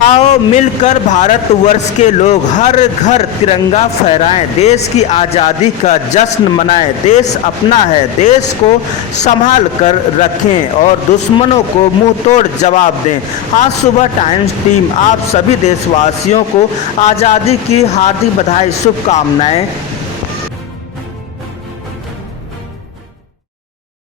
आओ मिलकर भारतवर्ष के लोग हर घर तिरंगा फहराएं, देश की आज़ादी का जश्न मनाएं। देश अपना है, देश को संभाल कर रखें और दुश्मनों को मुंह तोड़ जवाब दें। आज सुबह टाइम्स टीम आप सभी देशवासियों को आज़ादी की हार्दिक बधाई, शुभकामनाएं।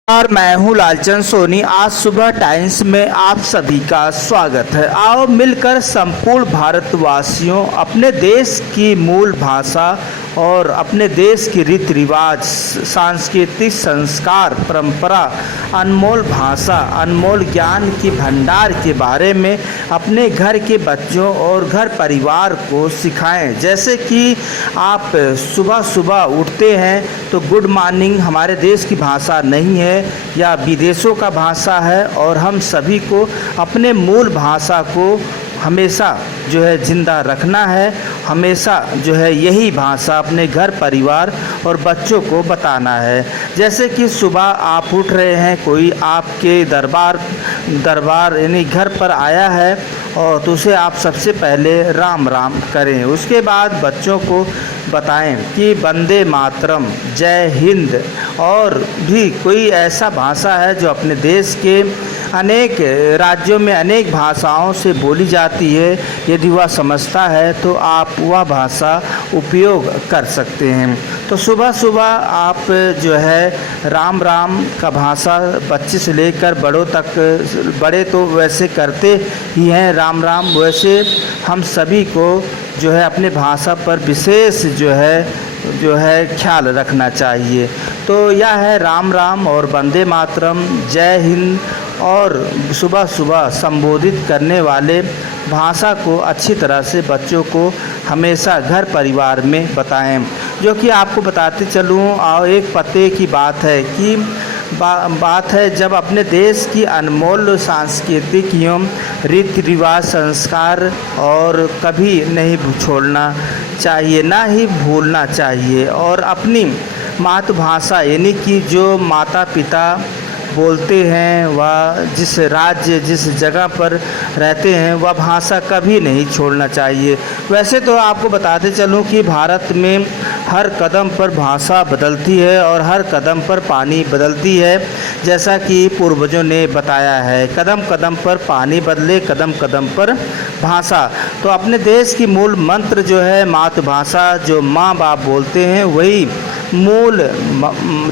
और मैं हूं लालचंद सोनी। आज सुबह टाइम्स में आप सभी का स्वागत है। आओ मिलकर संपूर्ण भारतवासियों अपने देश की मूल भाषा और अपने देश की रीति रिवाज, सांस्कृतिक संस्कार, परंपरा, अनमोल भाषा, अनमोल ज्ञान की भंडार के बारे में अपने घर के बच्चों और घर परिवार को सिखाएं। जैसे कि आप सुबह सुबह उठते हैं तो गुड मॉर्निंग हमारे देश की भाषा नहीं है या विदेशों का भाषा है, और हम सभी को अपने मूल भाषा को हमेशा जो है ज़िंदा रखना है। हमेशा जो है यही भाषा अपने घर परिवार और बच्चों को बताना है। जैसे कि सुबह आप उठ रहे हैं, कोई आपके दरबार यानी घर पर आया है और तो उसे आप सबसे पहले राम राम करें। उसके बाद बच्चों को बताएं कि वंदे मातरम, जय हिंद, और भी कोई ऐसा भाषा है जो अपने देश के अनेक राज्यों में अनेक भाषाओं से बोली जाती है। यदि वह समझता है तो आप वह भाषा उपयोग कर सकते हैं। तो सुबह सुबह आप जो है राम राम का भाषा बच्चे से लेकर बड़ों तक, बड़े तो वैसे करते ही हैं राम राम, वैसे हम सभी को जो है अपने भाषा पर विशेष जो है ख्याल रखना चाहिए। तो यह है राम राम और वंदे मातरम, जय हिंद, और सुबह सुबह संबोधित करने वाले भाषा को अच्छी तरह से बच्चों को हमेशा घर परिवार में बताएं। जो कि आपको बताते चलूँ, और एक पते की बात है कि बात है जब अपने देश की अनमोल सांस्कृतिक एवं रीति रिवाज, संस्कार और कभी नहीं छोड़ना चाहिए, ना ही भूलना चाहिए। और अपनी मातृभाषा यानी कि जो माता पिता बोलते हैं, वह जिस राज्य जिस जगह पर रहते हैं वह भाषा कभी नहीं छोड़ना चाहिए। वैसे तो आपको बताते चलूँ कि भारत में हर कदम पर भाषा बदलती है और हर कदम पर पानी बदलती है। जैसा कि पूर्वजों ने बताया है, कदम कदम पर पानी बदले, कदम कदम पर भाषा। तो अपने देश की मूल मंत्र जो है मातृभाषा, जो माँ बाप बोलते हैं वही मूल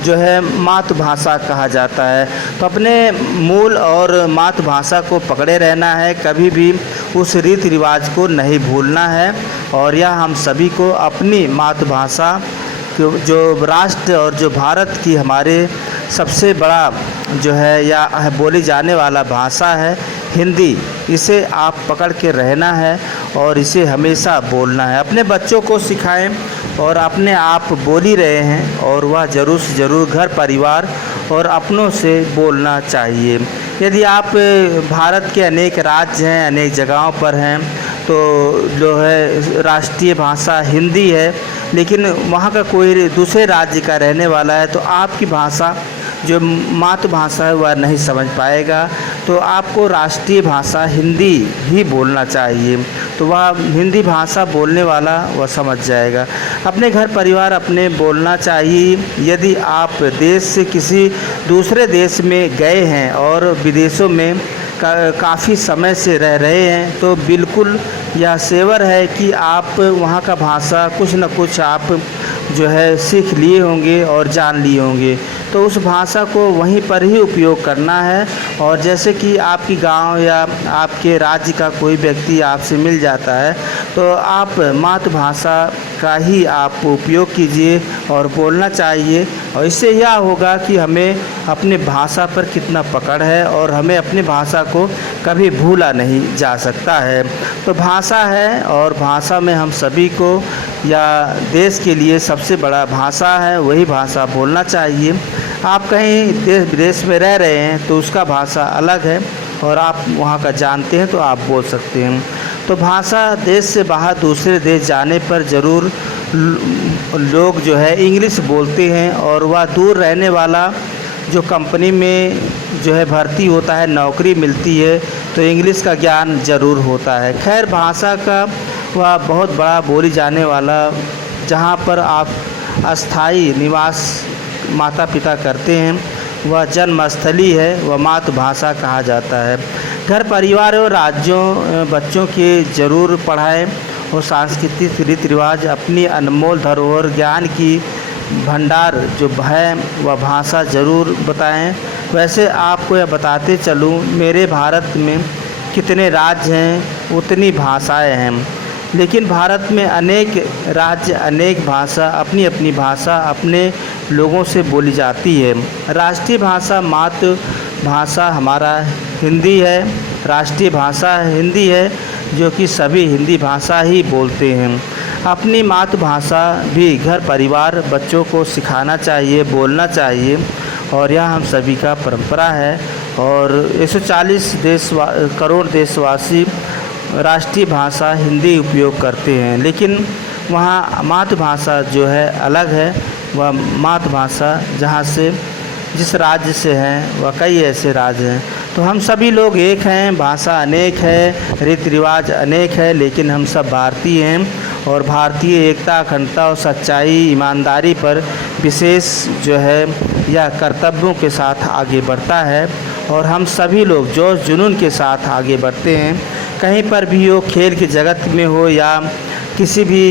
जो है मातृभाषा कहा जाता है। तो अपने मूल और मातृभाषा को पकड़े रहना है, कभी भी उस रीति रिवाज को नहीं भूलना है। और यह हम सभी को अपनी मातृभाषा जो राष्ट्र और जो भारत की हमारे सबसे बड़ा जो है या बोली जाने वाला भाषा है हिंदी, इसे आप पकड़ के रहना है और इसे हमेशा बोलना है। अपने बच्चों को सिखाएं और अपने आप बोल ही रहे हैं, और वह ज़रूर से ज़रूर घर परिवार और अपनों से बोलना चाहिए। यदि आप भारत के अनेक राज्य हैं, अनेक जगहों पर हैं, तो जो है राष्ट्रीय भाषा हिंदी है, लेकिन वहाँ का कोई दूसरे राज्य का रहने वाला है तो आपकी भाषा जो मातृभाषा है वह नहीं समझ पाएगा। तो आपको राष्ट्रीय भाषा हिंदी ही बोलना चाहिए, तो वह हिंदी भाषा बोलने वाला वह समझ जाएगा। अपने घर परिवार अपने बोलना चाहिए। यदि आप देश से किसी दूसरे देश में गए हैं और विदेशों में काफ़ी समय से रह रहे हैं, तो बिल्कुल यह सेवर है कि आप वहाँ का भाषा कुछ न कुछ आप जो है सीख लिए होंगे और जान लिए होंगे। तो उस भाषा को वहीं पर ही उपयोग करना है। और जैसे कि आपकी गांव या आपके राज्य का कोई व्यक्ति आपसे मिल जाता है तो आप मातृभाषा का ही आप उपयोग कीजिए और बोलना चाहिए। और इससे यह होगा कि हमें अपने भाषा पर कितना पकड़ है और हमें अपनी भाषा को कभी भूला नहीं जा सकता है। तो भाषा है और भाषा में हम सभी को या देश के लिए सबसे बड़ा भाषा है, वही भाषा बोलना चाहिए। आप कहीं देश विदेश में रह रहे हैं तो उसका भाषा अलग है और आप वहाँ का जानते हैं तो आप बोल सकते हैं। तो भाषा देश से बाहर दूसरे देश जाने पर ज़रूर लोग जो है इंग्लिश बोलते हैं, और वह दूर रहने वाला जो कंपनी में जो है भर्ती होता है, नौकरी मिलती है, तो इंग्लिश का ज्ञान ज़रूर होता है। खैर, भाषा का वह बहुत बड़ा बोली जाने वाला, जहाँ पर आप अस्थाई निवास माता पिता करते हैं, वह जन्मस्थली है, वह मातृभाषा कहा जाता है। घर परिवार और राज्यों बच्चों के ज़रूर पढ़ाएं और सांस्कृतिक रीति रिवाज, अपनी अनमोल धरोहर, ज्ञान की भंडार जो है वह भाषा ज़रूर बताएं। वैसे आपको यह बताते चलूँ, मेरे भारत में कितने राज्य हैं उतनी भाषाएं हैं, लेकिन भारत में अनेक राज्य, अनेक भाषा, अपनी अपनी भाषा अपने लोगों से बोली जाती है। राष्ट्रीय भाषा मातृभाषा हमारा हिंदी है, राष्ट्रीय भाषा हिंदी है, जो कि सभी हिंदी भाषा ही बोलते हैं। अपनी मातृभाषा भी घर परिवार बच्चों को सिखाना चाहिए, बोलना चाहिए, और यह हम सभी का परंपरा है। और 140 करोड़ देशवासी राष्ट्रीय भाषा हिंदी उपयोग करते हैं, लेकिन वहाँ मातृभाषा जो है अलग है। वह मातृभाषा जहाँ से जिस राज्य से हैं वह कई ऐसे राज्य हैं। तो हम सभी लोग एक हैं, भाषा अनेक है, रीति रिवाज अनेक है, लेकिन हम सब भारतीय हैं। और भारतीय एकता, अखंडता और सच्चाई, ईमानदारी पर विशेष जो है यह कर्तव्यों के साथ आगे बढ़ता है। और हम सभी लोग जोश जुनून के साथ आगे बढ़ते हैं, कहीं पर भी हो, खेल के जगत में हो या किसी भी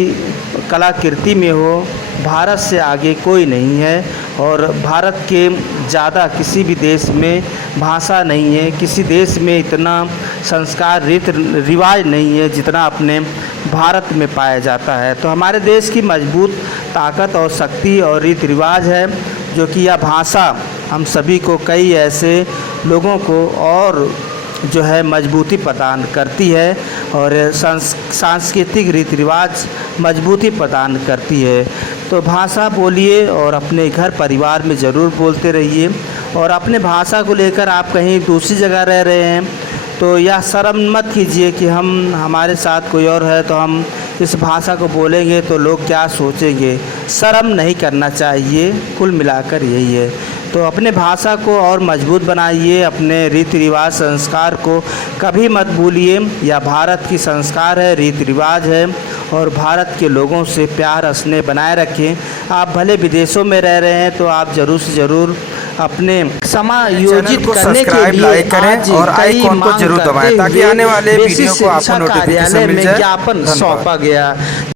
कलाकृति में हो, भारत से आगे कोई नहीं है। और भारत के ज़्यादा किसी भी देश में भाषा नहीं है, किसी देश में इतना संस्कार रीति रिवाज नहीं है जितना अपने भारत में पाया जाता है। तो हमारे देश की मजबूत ताकत और शक्ति और रीति रिवाज है, जो कि यह भाषा हम सभी को, कई ऐसे लोगों को और जो है मजबूती प्रदान करती है, और सांस्कृतिक रीति रिवाज मजबूती प्रदान करती है। तो भाषा बोलिए और अपने घर परिवार में ज़रूर बोलते रहिए। और अपने भाषा को लेकर आप कहीं दूसरी जगह रह रहे हैं तो यह शर्म मत कीजिए कि हमारे साथ कोई और है तो हम इस भाषा को बोलेंगे तो लोग क्या सोचेंगे। शर्म नहीं करना चाहिए, कुल मिलाकर यही है। तो अपने भाषा को और मजबूत बनाइए, अपने रीति रिवाज संस्कार को कभी मत भूलिए। यह भारत की संस्कार है, रीति रिवाज है, और भारत के लोगों से प्यार स्नेह बनाए रखें। आप भले विदेशों में रह रहे हैं तो आप ज़रूर से ज़रूर अपने समायोजित करने के लिए लाइक करें और आइकॉन को जरूर दबाएं, ताकि आने वाले वीडियो को आपको नोटिफिकेशन मिल जाए। ज्ञापन सौंपा गया।